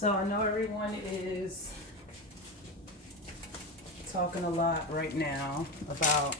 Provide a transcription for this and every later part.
So I know everyone is talking a lot right now about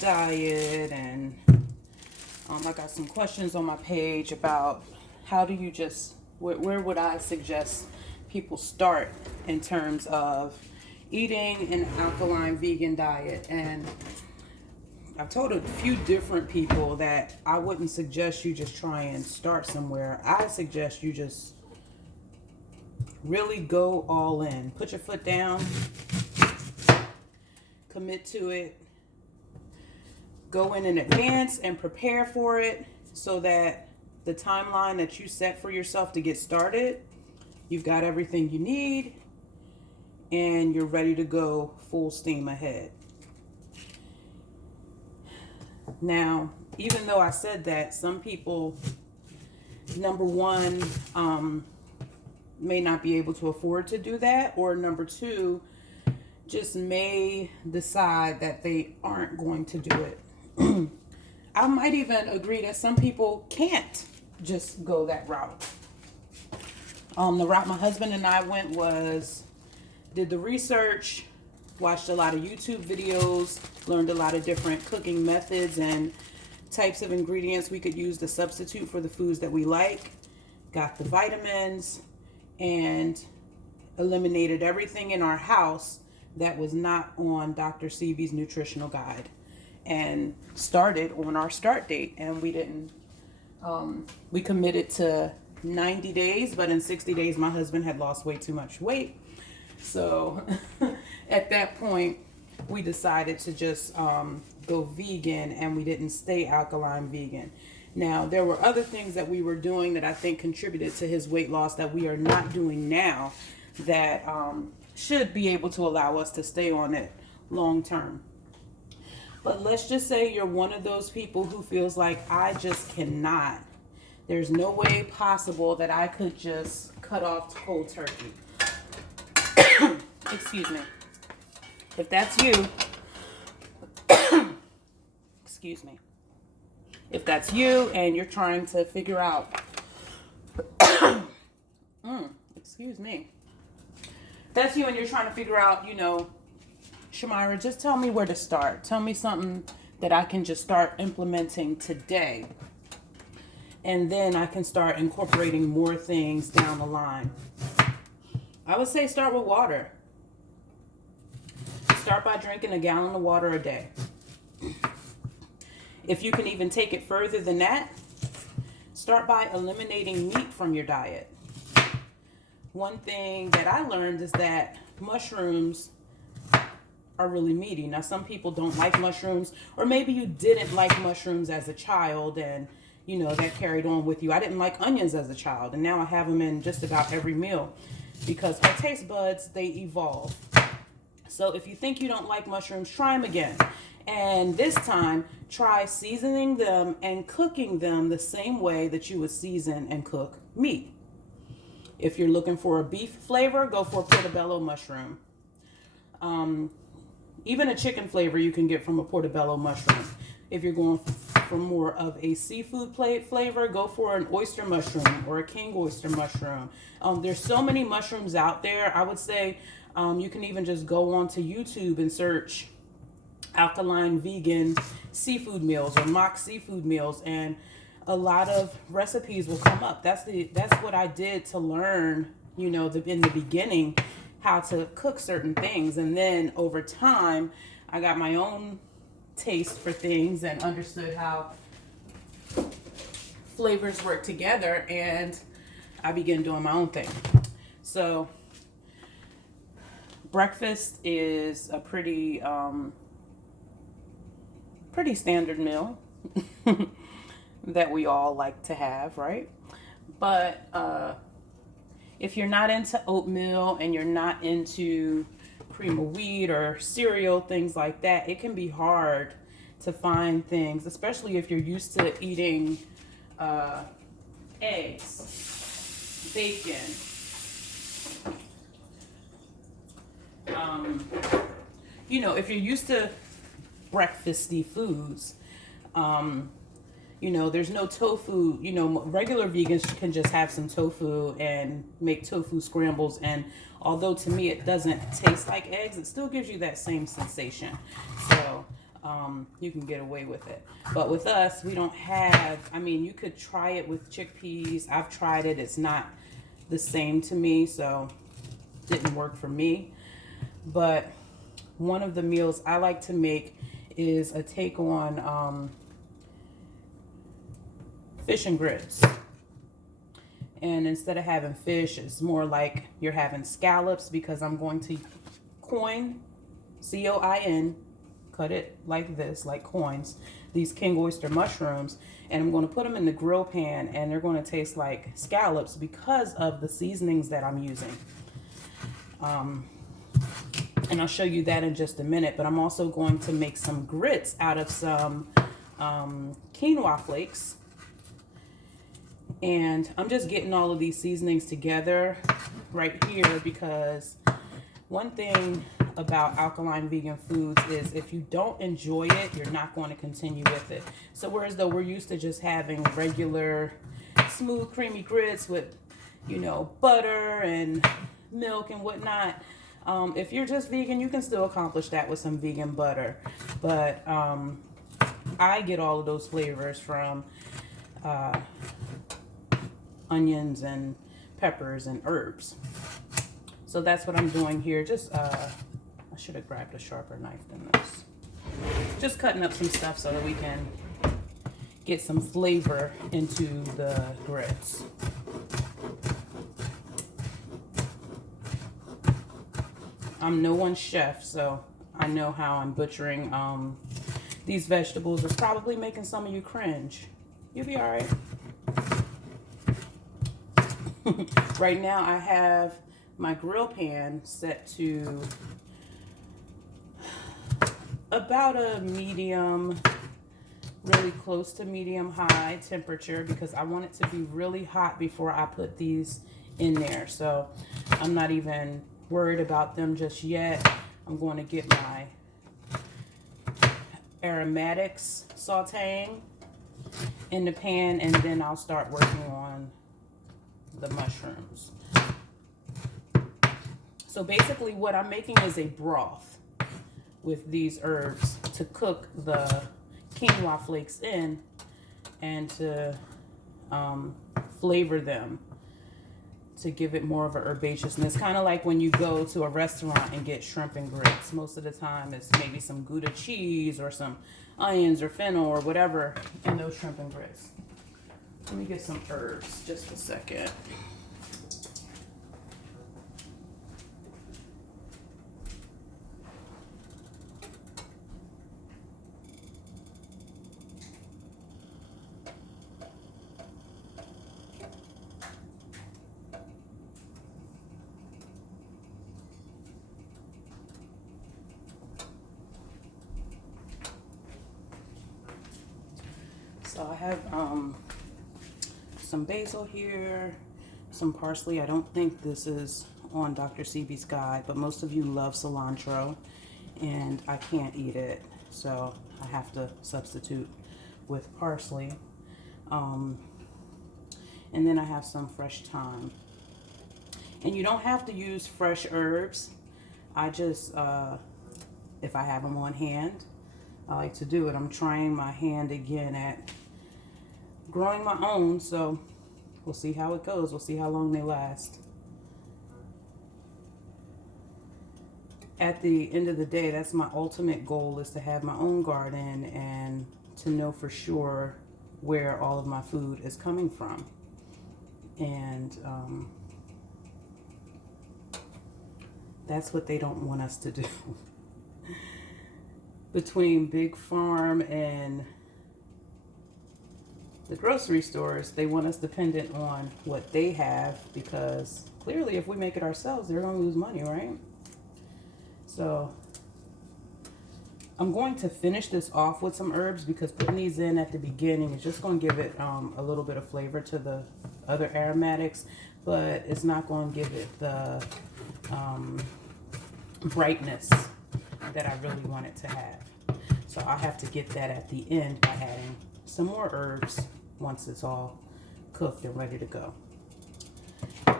diet, and I got some questions on my page about how do you just, where would I suggest people start in terms of eating an alkaline vegan diet. And I've told a few different people that I wouldn't suggest you just try and start somewhere. I suggest you just really go all in. Put your foot down, commit to it, go in advance and prepare for it so that the timeline that you set for yourself to get started, you've got everything you need and you're ready to go full steam ahead. Now, even though I said that, some people, number one, may not be able to afford to do that, or number two, just may decide that they aren't going to do it. I might even agree that some people can't just go that route. The route my husband and I went was, did the research, watched a lot of YouTube videos, learned a lot of different cooking methods and types of ingredients we could use to substitute for the foods that we like, got the vitamins, and eliminated everything in our house that was not on Dr. Seby's nutritional guide, and started on our start date. And we didn't, we committed to 90 days, but in 60 days, my husband had lost way too much weight. So at that point, we decided to just go vegan, and we didn't stay alkaline vegan. Now, there were other things that we were doing that I think contributed to his weight loss that we are not doing now that should be able to allow us to stay on it long term. But let's just say you're one of those people who feels like, I just cannot. There's no way possible that I could just cut off cold turkey. Excuse me. If that's you, excuse me. If that's you and you're trying to figure out, excuse me. If that's you and you're trying to figure out, Shamira, just tell me where to start. Tell me something that I can just start implementing today. And then I can start incorporating more things down the line. I would say start with water. Start by drinking a gallon of water a day. If you can even take it further than that, start by eliminating meat from your diet. One thing that I learned is that mushrooms are really meaty. Now, some people don't like mushrooms, or maybe you didn't like mushrooms as a child and, that carried on with you. I didn't like onions as a child, and now I have them in just about every meal because our taste buds, they evolve. So if you think you don't like mushrooms, try them again. And this time, try seasoning them and cooking them the same way that you would season and cook meat. If you're looking for a beef flavor, go for a portobello mushroom. Even a chicken flavor you can get from a portobello mushroom. If you're going for more of a seafood flavor, go for an oyster mushroom or a king oyster mushroom. There's so many mushrooms out there. I would say you can even just go onto YouTube and search alkaline vegan seafood meals or mock seafood meals, and a lot of recipes will come up. That's what I did to learn, in the beginning, how to cook certain things. And then over time, I got my own taste for things and understood how flavors work together, and I began doing my own thing. So breakfast is a pretty standard meal that we all like to have, right? But if you're not into oatmeal and you're not into cream of wheat or cereal, things like that, it can be hard to find things, especially if you're used to eating eggs, bacon, if you're used to breakfasty foods, You know, there's no tofu. You know, regular vegans can just have some tofu and make tofu scrambles. And although to me it doesn't taste like eggs, it still gives you that same sensation. So you can get away with it. But with us, we don't have, I mean, you could try it with chickpeas. I've tried it. It's not the same to me, so it didn't work for me. But one of the meals I like to make is a take on fish and grits. And instead of having fish, it's more like you're having scallops, because I'm going to coin, C-O-I-N, cut it like this, like coins, these king oyster mushrooms, and I'm going to put them in the grill pan, and they're going to taste like scallops because of the seasonings that I'm using. And I'll show you that in just a minute, but I'm also going to make some grits out of some quinoa flakes. And I'm just getting all of these seasonings together right here, because one thing about alkaline vegan foods is if you don't enjoy it, you're not going to continue with it. So whereas though we're used to just having regular smooth creamy grits with, you know, butter and milk and whatnot, if you're just vegan, you can still accomplish that with some vegan butter. But I get all of those flavors from onions and peppers and herbs. So that's what I'm doing here. Just I should have grabbed a sharper knife than this. Just cutting up some stuff so that we can get some flavor into the grits. I'm no one's chef, so I know how I'm butchering these vegetables. It's probably making some of you cringe. You'll be all right. Right now I have my grill pan set to about a medium, really close to medium high temperature, because I want it to be really hot before I put these in there. So I'm not even worried about them just yet. I'm going to get my aromatics sauteing in the pan, and then I'll start working on the mushrooms. So basically what I'm making is a broth with these herbs to cook the quinoa flakes in and to flavor them, to give it more of an herbaceousness. Kind of like when you go to a restaurant and get shrimp and grits. Most of the time it's maybe some Gouda cheese or some onions or fennel or whatever in those shrimp and grits. Let me get some herbs just a second. So I have some basil here, some parsley. I don't think this is on Dr. Sebi's guide, but most of you love cilantro, and I can't eat it, so I have to substitute with parsley. And then I have some fresh thyme. And you don't have to use fresh herbs. I just, if I have them on hand, I like to do it. I'm trying my hand again at growing my own, so we'll see how it goes. We'll see how long they last. At the end of the day, that's my ultimate goal, is to have my own garden and to know for sure where all of my food is coming from. And that's what they don't want us to do. Between Big Farm and the grocery stores, they want us dependent on what they have, because clearly if we make it ourselves, they're going to lose money, right? So I'm going to finish this off with some herbs, because putting these in at the beginning is just going to give it a little bit of flavor to the other aromatics, but it's not going to give it the brightness that I really want it to have. So I'll have to get that at the end by adding some more herbs once it's all cooked and ready to go.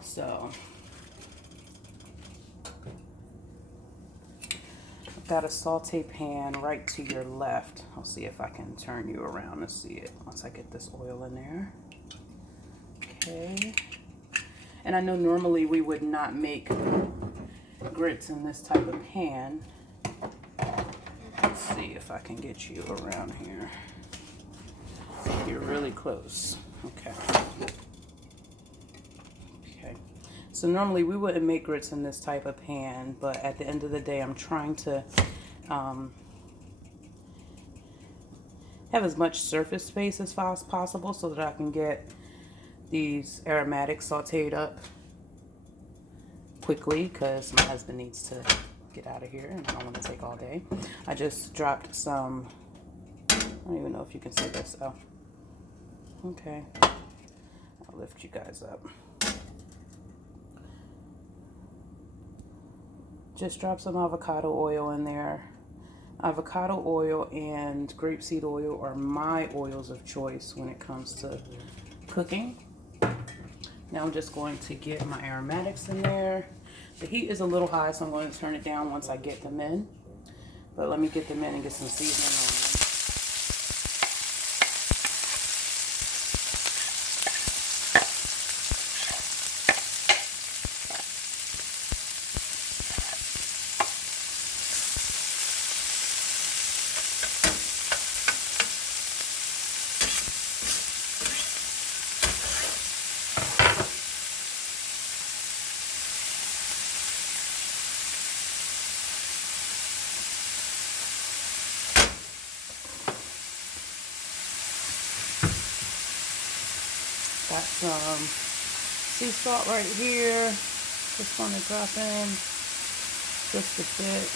So I've got a saute pan right to your left. I'll see if I can turn you around to see it once I get this oil in there. Okay. And I know normally we would not make grits in this type of pan. Let's see if I can get you around here. You're really close. Okay. Okay. So normally we wouldn't make grits in this type of pan, but at the end of the day, I'm trying to have as much surface space as far as possible so that I can get these aromatics sauteed up quickly, because my husband needs to get out of here and I don't want to take all day. I just dropped some, I don't even know if you can see this. Oh, okay. I'll lift you guys up. Just drop some avocado oil in there. Avocado oil and grapeseed oil are my oils of choice when it comes to cooking. Now I'm just going to get my aromatics in there. The heat is a little high, so I'm going to turn it down once I get them in. But let me get them in and get some seasoning on them. Got some sea salt right here. Just want to drop in just a bit.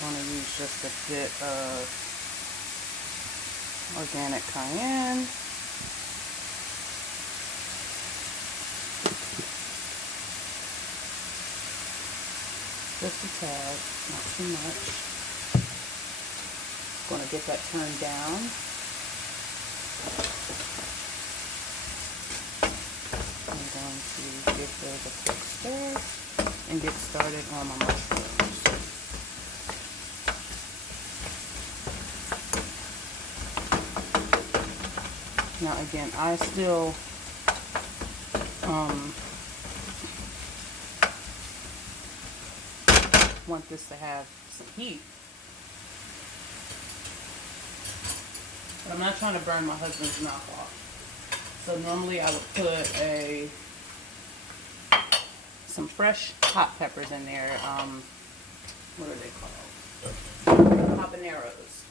I want to use just a bit of organic cayenne. Just a tad, not too much. Going to get that turned down. I'm going to give those a quick stir and get started on my mushrooms. Now again, I still want this to have some heat, but I'm not trying to burn my husband's mouth off. So normally I would put some fresh hot peppers in there. What are they called? Habaneros.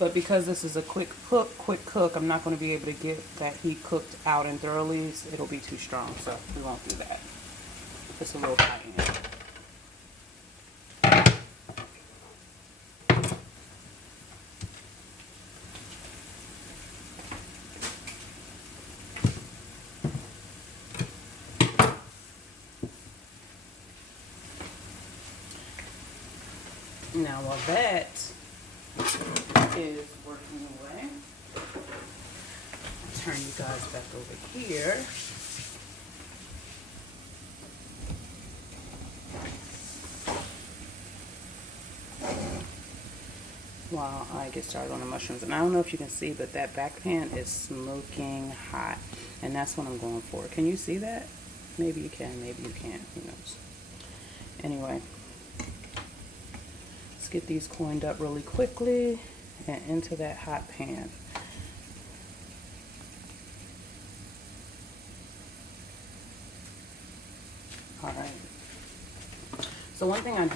But because this is a quick cook, I'm not going to be able to get that heat cooked out and thoroughly. It'll be too strong, so we won't do that. Just a little cayenne. Now while that is working away, I'll turn you guys back over here. While I get started on the mushrooms. And I don't know if you can see, but that back pan is smoking hot. And that's what I'm going for. Can you see that? Maybe you can, maybe you can't. Who knows? Anyway. Get these coined up really quickly and into that hot pan. All right. So one thing I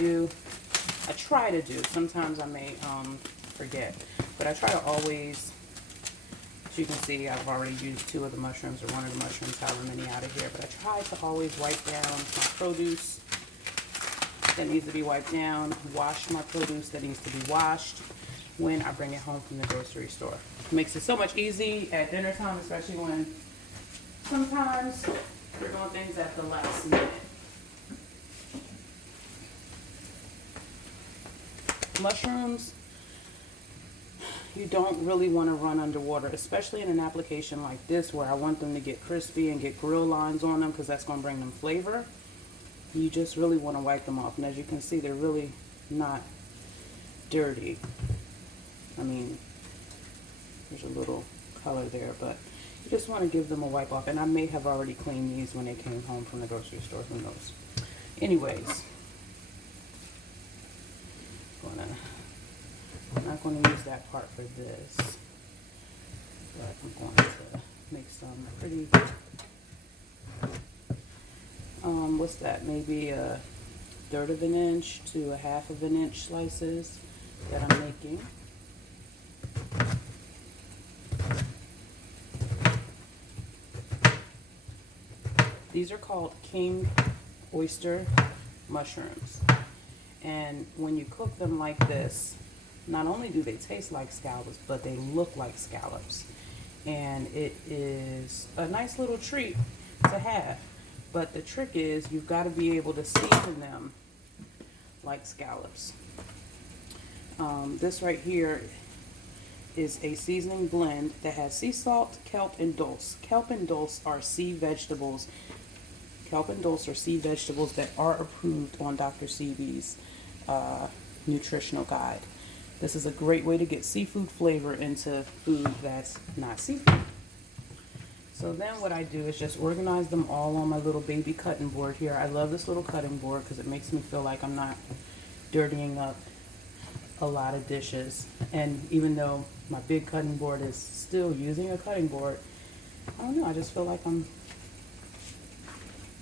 try to do, sometimes I may forget, but I try to always, as you can see, I've already used 2 of the mushrooms or 1 of the mushrooms, however many out of here, but I try to always wipe down my produce that needs to be wiped down, wash my produce that needs to be washed, when I bring it home from the grocery store. It makes it so much easy at dinner time, especially when sometimes we're doing things at the last minute. Mushrooms, you don't really want to run underwater, especially in an application like this where I want them to get crispy and get grill lines on them because that's going to bring them flavor. You just really want to wipe them off. And as you can see, they're really not dirty. I mean, there's a little color there, but you just want to give them a wipe off. And I may have already cleaned these when they came home from the grocery store, who knows. Anyways, I'm not going to use that part for this, but I'm going to make some pretty, what's that, maybe a 1/3 of an inch to a 1/2 of an inch slices that I'm making. These are called king oyster mushrooms. And when you cook them like this, not only do they taste like scallops, but they look like scallops. And it is a nice little treat to have. But the trick is you've got to be able to season them like scallops. This right here is a seasoning blend that has sea salt, kelp, and dulse. Kelp and dulse are sea vegetables. Kelp and dulse are sea vegetables that are approved on Dr. Seabee's nutritional guide. This is a great way to get seafood flavor into food that's not seafood. So then what I do is just organize them all on my little baby cutting board here. I love this little cutting board because it makes me feel like I'm not dirtying up a lot of dishes. And even though my big cutting board is still using a cutting board, I don't know, I just feel like I'm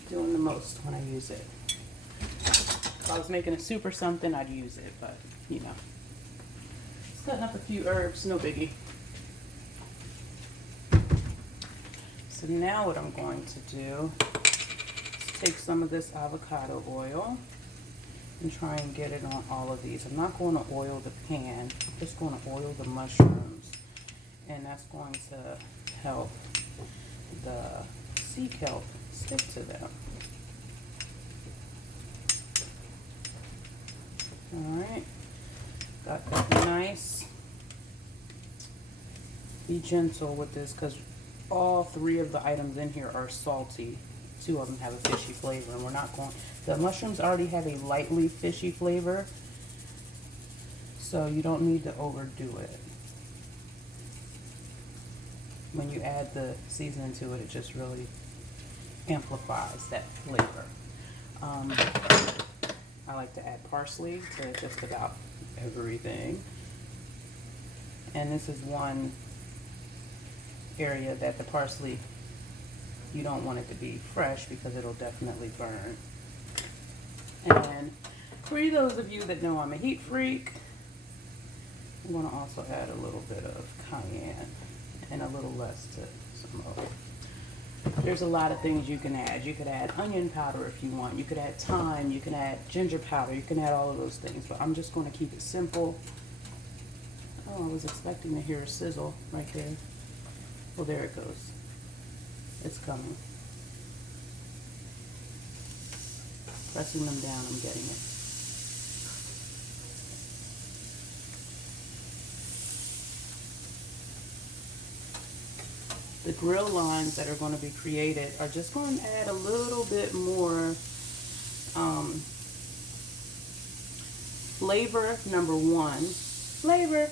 doing the most when I use it. If I was making a soup or something, I'd use it, but you know. Just cutting up a few herbs, no biggie. So now what I'm going to do is take some of this avocado oil and try and get it on all of these. I'm not going to oil the pan, I'm just going to oil the mushrooms. And that's going to help the sea kelp stick to them. Alright, got that nice. Be gentle with this because all 3 of the items in here are salty. 2 of them have a fishy flavor, and we're not going, the mushrooms already have a lightly fishy flavor, so you don't need to overdo it. When you add the seasoning to it, it just really amplifies that flavor. I like to add parsley to just about everything. And this is one area that the parsley, you don't want it to be fresh because it'll definitely burn. And for those of you that know I'm a heat freak, I'm going to also add a little bit of cayenne and a little less to some of it. There's a lot of things you can add. You could add onion powder if you want. You could add thyme. You can add ginger powder. You can add all of those things. But I'm just going to keep it simple. Oh, I was expecting to hear a sizzle right there. Well, there it goes. It's coming. Pressing them down, I'm getting it. The grill lines that are going to be created are just going to add a little bit more flavor, number one, flavor,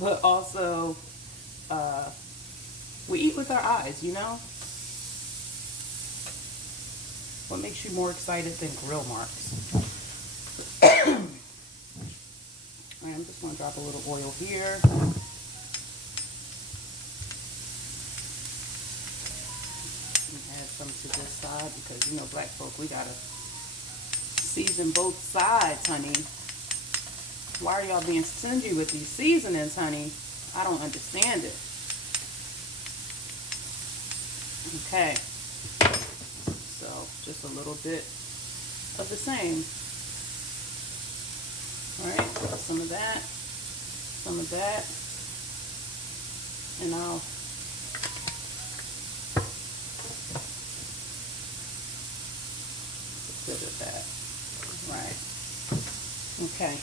but also we eat with our eyes, you know? What makes you more excited than grill marks? Alright, I'm just going to drop a little oil here. Add some to this side because, you know, black folk, we gotta season both sides, honey. Why are y'all being stingy with these seasonings, honey? I don't understand it. Okay, so just a little bit of the same. All right, some of that. some of that, and I'll a bit of that. Right. Okay.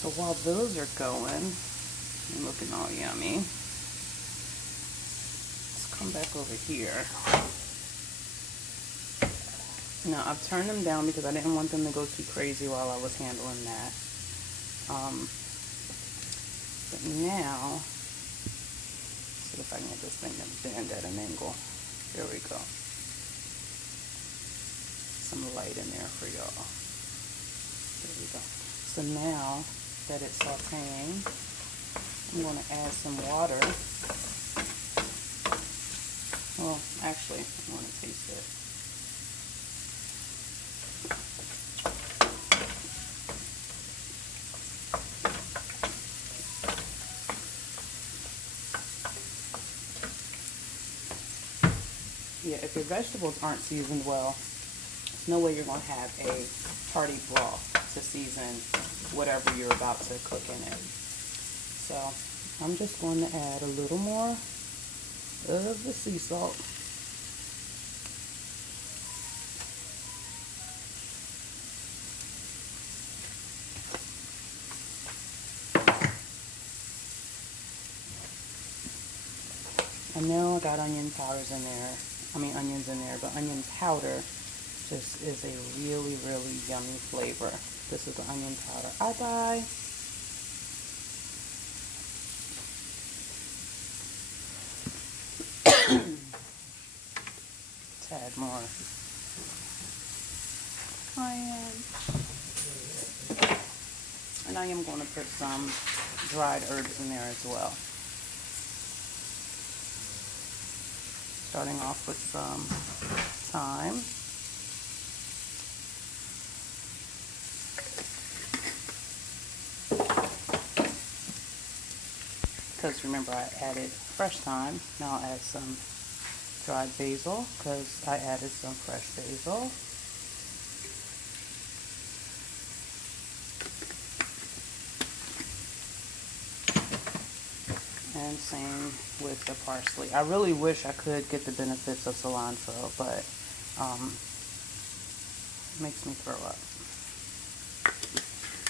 So while those are going and looking all yummy, let's come back over here. Now I've turned them down because I didn't want them to go too crazy while I was handling that. But now, let's see if I can get this thing to bend at an angle. There we go. Some light in there for y'all. There we go. So now that it's sauteing, I'm going to add some water. Well, actually, I want to taste it. Yeah, if your vegetables aren't seasoned well, there's no way you're going to have a hearty broth to season whatever you're about to cook in it. So I'm just going to add a little more of the sea salt. I know I got onion powders in there. Onions in there, but onion powder just is a really, really yummy flavor. This is the onion powder I buy. Tad more cayenne. And I am going to put some dried herbs in there as well. Starting off with some thyme. Because remember I added fresh thyme. Now I'll add some dried basil because I added some fresh basil. And same with the parsley. I really wish I could get the benefits of cilantro, but it makes me throw up.